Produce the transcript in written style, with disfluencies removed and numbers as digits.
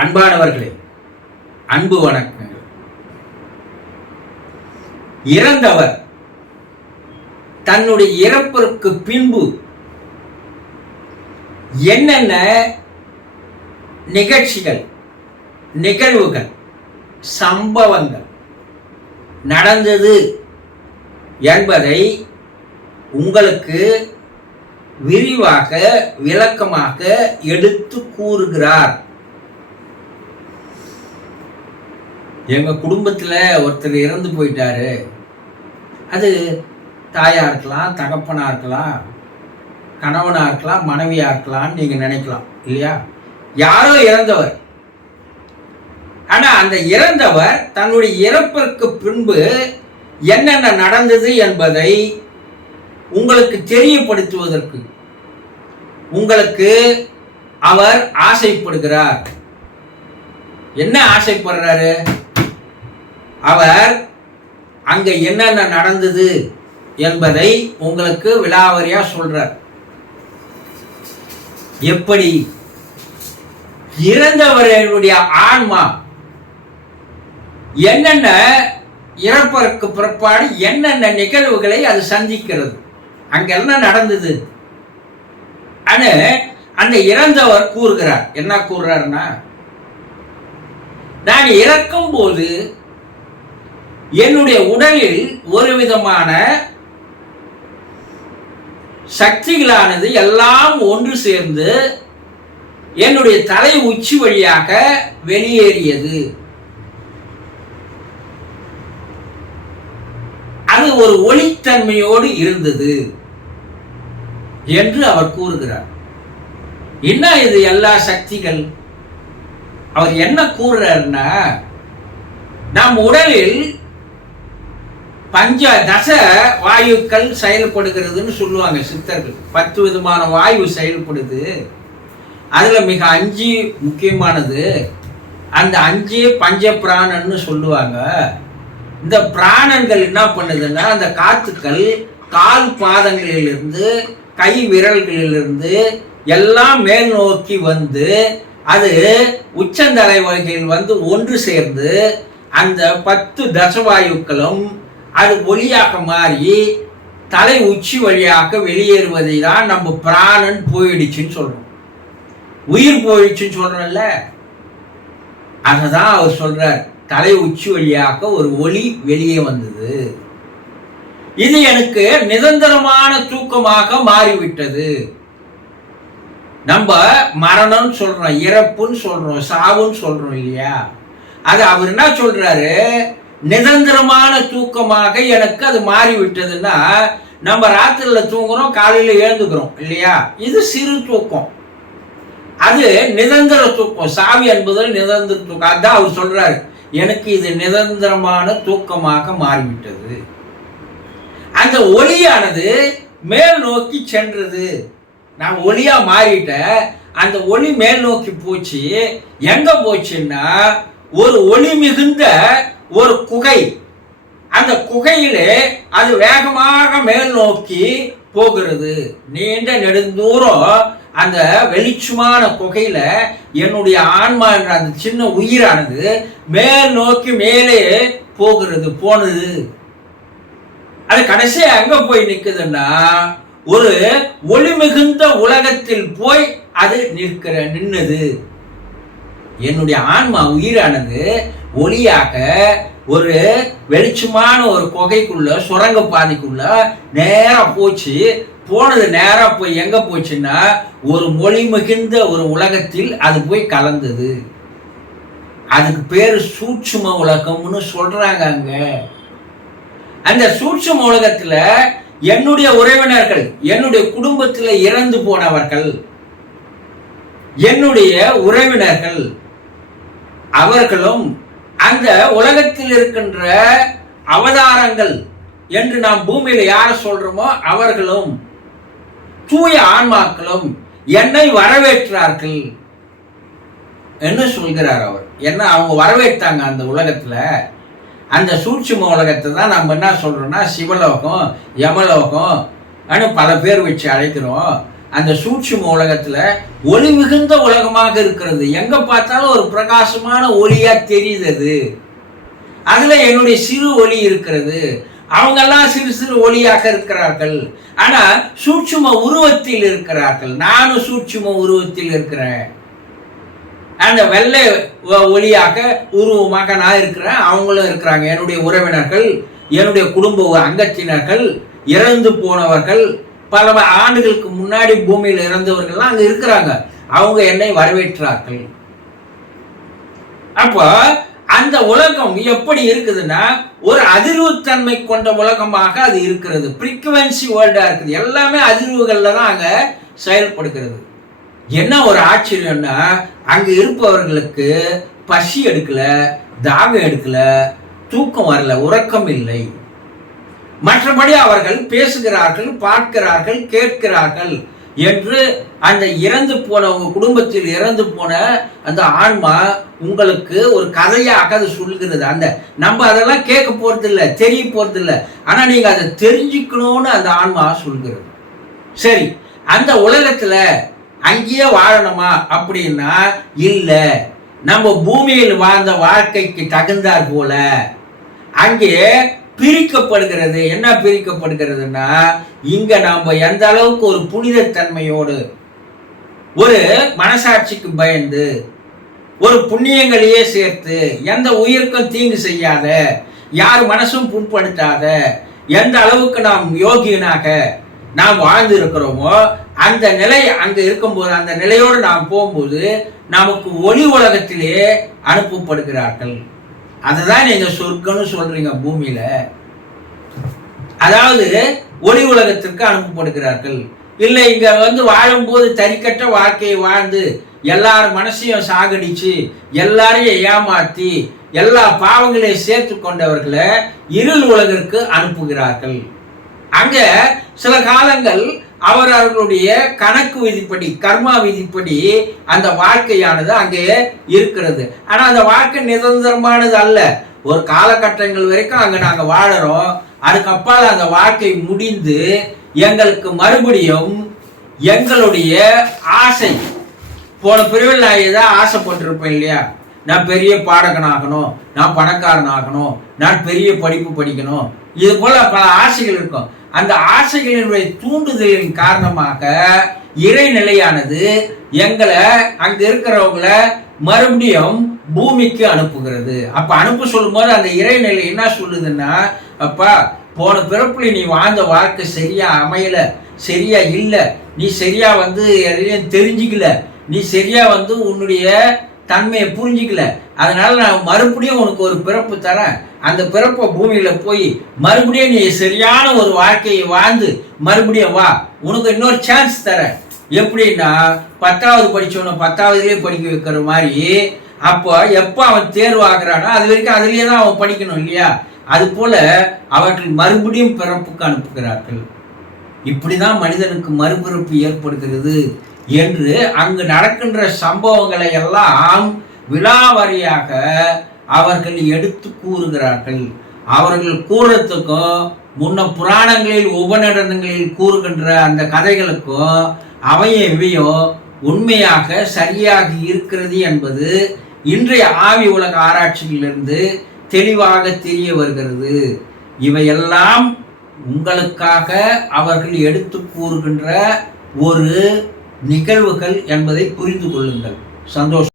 அன்பானவர்களே, அன்பு வணக்கங்கள். இறந்தவர் தன்னுடைய இறப்பிற்கு பின்பு என்னென்ன நிகழ்ச்சிகள், நிகழ்வுகள், சம்பவங்கள் நடந்தது என்பதை உங்களுக்கு விரிவாக விளக்கமாக எடுத்து கூறுகிறார். எங்க குடும்பத்தில் ஒருத்தர் இறந்து போயிட்டாரு. அது தாயா இருக்கலாம், தகப்பனா இருக்கலாம், கணவனா இருக்கலாம், மனைவியா இருக்கலாம்னு நீங்க நினைக்கலாம் இல்லையா? யாரோ இறந்தவர். ஆனா அந்த இறந்தவர் தன்னுடைய இறப்பிற்கு பின்பு என்னென்ன நடந்தது என்பதை உங்களுக்கு தெரியப்படுத்துவதற்கு உங்களுக்கு அவர் ஆசைப்படுகிறார். என்ன ஆசைப்படுறாரு? அவர் அங்க என்னென்ன நடந்தது என்பதை உங்களுக்கு விலாவரியா சொல்றார். எப்படி இறந்தவர்களுடைய ஆன்மா என்னென்ன இறப்பதற்கு பிற்பாடு என்னென்ன நிகழ்வுகளை அது சந்திக்கிறது, அங்க என்ன நடந்தது அந்த இறந்தவர் கூறுகிறார். என்ன கூறுறாருன்னா, நான் இறக்கும் போது என்னுடைய உடலில் ஒரு விதமான சக்திகளானது எல்லாம் ஒன்று சேர்ந்து என்னுடைய தலை உச்சி வழியாக வெளியேறியது. அது ஒரு ஒளித்தன்மையோடு இருந்தது என்று அவர் கூறுகிறார். என்ன இது எல்லா சக்திகள்? அவர் என்ன கூறுறாருன்னா, நம் உடலில் பஞ்ச தச வாயுக்கள் செயல்படுகிறதுன்னு சொல்லுவாங்க சித்தர்கள். 10 விதமான வாயு செயல்படுது. அதுல மிக 5 முக்கியமானது. அந்த 5 பஞ்ச பிராணன்னு சொல்லுவாங்க. இந்த பிராணங்கள் என்ன பண்ணுதுன்னா, அந்த காத்துக்கள் கால் பாதங்களிலிருந்து கை விரல்களிலிருந்து எல்லாம் மேல் நோக்கி வந்து அது உச்சந்தலை வகையில் வந்து ஒன்று சேர்ந்து அந்த 10 தசவாயுக்களும் அது ஒளியாக மாறி தலை உச்சி வழியாக வெளியேறுவதை தான் நம்ம பிராணன் போயிடுச்சுன்னு சொல்றோம், உயிர் போயிடுச்சுன்னு சொல்றோம்ல. அததான் அவர் சொல்றார், தலை உச்சி வழியாக ஒரு ஒளி வெளியே வந்தது. இது எனக்கு நிரந்தரமான தூக்கமாக மாறிவிட்டது. நம்ம மரணம் சொல்றோம், இறப்புன்னு சொல்றோம், சாவுன்னு சொல்றோம் இல்லையா? அது அவர் என்ன சொல்றாரு, நிரந்தரமான தூக்கமாக எனக்கு அது மாறிவிட்டதுன்னா, நம்ம ராத்திரில தூங்குறோம், காலையில எழுந்துக்கிறோம் இல்லையா? இது சிறு தூக்கம். அது நிரந்தர தூக்கம். சாவி என்பது நிரந்தர தூக்கம். அதான் அவர் சொல்றாரு, எனக்கு இது நிரந்தரமான தூக்கமாக மாறிவிட்டது. அந்த ஒளியானது மேல் நோக்கி சென்றது. நான் ஒளியா மாறிட்டேன். அந்த ஒளி மேல் நோக்கி போச்சு. எங்க போச்சுன்னா, ஒரு ஒளி மிகுந்த ஒரு குகை. அந்த குகையிலே அது வேகமாக மேல் நோக்கி போகிறது. நீண்ட நெடுந்தூரம் அந்த வெளிச்சமான குகையில என்னுடைய ஆன்மா என்ற அந்த சின்ன உயிரானது மேல் நோக்கி மேலே போனது. அது கடைசியா எங்க போய் நிக்குதுன்னா, ஒரு ஒளி மிகுந்த உலகத்தில் போய் அது நின்னது. என்னுடைய ஆன்மா உயிரானது ஒளியாக ஒரு வெளிச்சமான ஒரு குகைக்குள்ள, சுரங்க பாதைக்குள்ள நேரா போச்சு. போனது நேரா போய் எங்க போச்சுன்னா, ஒரு ஒளி மிகுந்த ஒரு உலகத்தில் அது போய் கலந்தது. அதுக்கு பேரு சூட்சும உலகம்னு சொல்றாங்க. அங்க அந்த சூட்சும உலகத்துல என்னுடைய உறவினர்கள், என்னுடைய குடும்பத்தில் இறந்து போனவர்கள், என்னுடைய உறவினர்கள், அவர்களும் அந்த உலகத்தில் இருக்கின்ற அவதாரங்கள் என்று நாம் பூமியில யார சொல்றோமோ அவர்களும் தூய ஆன்மாக்களும் என்னை வரவேற்றார்கள் என்று சொல்கிறார் அவர். என்ன அவங்க வரவேற்றாங்க அந்த உலகத்துல. அந்த சூட்சும உலகத்தை தான் நம்ம என்ன சொல்றோம்னா, சிவலோகம், யமலோகம் பல பேர் வச்சு அழைக்கிறோம். அந்த சூட்சும உலகத்துல ஒளி மிகுந்த உலகமாக இருக்கிறது. எங்க பார்த்தாலும் ஒரு பிரகாசமான ஒளியா தெரியுது. அதுல என்னுடைய சிறு ஒளி இருக்கிறது. அவங்க எல்லாம் சிறு சிறு ஒளியாக இருக்கிறார்கள். ஆனா சூட்சும உருவத்தில் இருக்கிறார்கள். நானும் சூட்சும உருவத்தில் இருக்கிறேன். அந்த வெள்ளை ஒளியாக உருவமாக நான் இருக்கிறேன், அவங்களும் இருக்கிறாங்க. என்னுடைய உறவினர்கள், என்னுடைய குடும்ப அங்கத்தினர்கள், இறந்து போனவர்கள், பல ஆண்டுகளுக்கு முன்னாடி பூமியில் இறந்தவர்கள்லாம் அங்க இருக்கிறாங்க. அவங்க என்னை வரவேற்றார்கள். அப்போ அந்த உலகம் எப்படி இருக்குதுன்னா ஒரு அதிர்வுத்தன்மை கொண்ட உலகமாக அது இருக்கிறது. ஃப்ரீக்வன்சி வேர்ல்டா இருக்குது. எல்லாமே அதிர்வுகள்ல தான் அங்க செயல்படுகிறது. என்ன ஒரு ஆச்சரியம்னா அங்க இருப்பவர்களுக்கு பசி எடுக்கல, தாகம் எடுக்கல, தூக்கம் வரல, உறக்கம் இல்லை. மற்றபடி அவர்கள் பேசுகிறார்கள், பார்க்கிறார்கள், கேட்கிறார்கள் என்று அந்த இறந்து போன உங்க குடும்பத்தில் இறந்து போன அந்த ஆன்மா உங்களுக்கு ஒரு கதையாக அது சொல்கிறது. அந்த நம்ம அதெல்லாம் கேட்க போறது இல்லை, தெரிய போறது இல்லை. ஆனா நீங்க அதை தெரிஞ்சுக்கணும்னு அந்த ஆன்மா சொல்கிறது. சரி, அந்த உலகத்துல அங்கேயே வாழணுமா அப்படின்னா இல்ல. நம்ம பூமியில் வாழ்ந்த வாழ்க்கைக்கு தகுந்தார் போல அங்கே பிரிக்கப்படுகிறது. என்ன பிரிக்கப்படுகிறதுனா இங்க நாம எந்த அளவுக்கு ஒரு புனித தன்மையோடு, ஒரு மனசாட்சிக்கு பயந்து, ஒரு புண்ணியங்களையே சேர்த்து, எந்த உயிருக்கும் தீங்கு செய்யாத, யார் மனசும் புண்படுத்தாத, எந்த அளவுக்கு நாம் யோகியனாக நாம் வாழ்ந்து இருக்கிறோமோ அந்த நிலை அங்க இருக்கும்போது, அந்த நிலையோடு நாம் போகும்போது நமக்கு ஒளி உலகத்திலே அனுப்பப்படுகிறார்கள். அதுதான் நீங்க சொர்க்கம்னு சொல்றீங்க பூமியில. அதாவது ஒளி உலகத்திற்கு அனுப்பப்படுகிறார்கள். இல்லை, இங்க வாழும்போது தரிக்கட்ட வாழ்க்கையை வாழ்ந்து எல்லாரும் மனசையும் சாகடிச்சு எல்லாரையும் ஏமாத்தி எல்லா பாவங்களையும் சேர்த்து கொண்டவர்களை இருள் உலகிற்கு அனுப்புகிறார்கள். அங்க சில காலங்கள் அவர்களுடைய கணக்கு விதிப்படி, கர்மா விதிப்படி அந்த வாழ்க்கையானது அங்கே இருக்கிறது. ஆனா அந்த வாழ்க்கை நிரந்தரமானது அல்ல. ஒரு காலகட்டங்கள் வரைக்கும் அங்க நாங்க வாழறோம். அதுக்கப்பால் அந்த வாழ்க்கை முடிந்து எங்களுக்கு மறுபடியும் எங்களுடைய ஆசை, போன பிரிவில் நான் ஏதாவது ஆசைப்பட்டிருப்பேன் இல்லையா, நான் பெரிய பாடகன் ஆகணும், நான் பணக்காரன் ஆகணும், நான் பெரிய படிப்பு படிக்கணும், இது போல பல ஆசைகள் இருக்கும். அந்த ஆசைகளினுடைய தூண்டுதலின் காரணமாக இறைநிலையானது எங்களை அங்க இருக்கிறவங்கள மறுபடியும் பூமிக்கு அனுப்புகிறது. அப்ப அனுப்ப சொல்லும் போது அந்த இறைநிலை என்ன சொல்லுதுன்னா, அப்பா போன பிறப்புல நீ வாழ்ந்த வாழ்க்கை சரியா அமையல, சரியா இல்லை, நீ சரியா எதையும் தெரிஞ்சுக்கல, நீ சரியா உன்னுடைய தன்மையை புரிஞ்சிக்கல, அதனால நான் மறுபடியும் உனக்கு ஒரு பிறப்பு தரேன். அந்த பிறப்பை பூமியில போய் மறுபடியும் நீ சரியான ஒரு வாழ்க்கையை வாழ்ந்து மறுபடியும் வா, உனக்கு இன்னொரு சான்ஸ் தரேன். எப்படின்னா 10வது படிச்சவன 10வதுலேயே படிக்க வைக்கிற மாதிரி. அப்போ எப்போ அவன் தேர்வாகிறானோ அது வரைக்கும் அதுலேயே தான் அவன் படிக்கணும் இல்லையா? அது போல அவர்கள் மறுபடியும் பிறப்புக்கு அனுப்புகிறார்கள். இப்படிதான் மனிதனுக்கு மறுபிறப்பு ஏற்படுகிறது என்று அங்கு நடக்கின்ற சம்பவங்களை எல்லாம் விலாவாரியாக அவர்கள் எடுத்து கூறுகிறார்கள். அவர்கள் கூறுறதுக்கும் முன்ன புராணங்களில் உபநிடதங்களில் கூறுகின்ற அந்த கதைகளுக்கும் அவையும் இவையும் உண்மையாக சரியாக இருக்கிறது என்பது இன்றைய ஆவி உலக ஆராய்ச்சியிலிருந்து தெளிவாக தெரிய வருகிறது. இவையெல்லாம் உங்களுக்காக அவர்கள் எடுத்து கூறுகின்ற ஒரு நிகழ்வுகள் என்பதை புரிந்து கொள்ளுங்கள். சந்தோஷம்.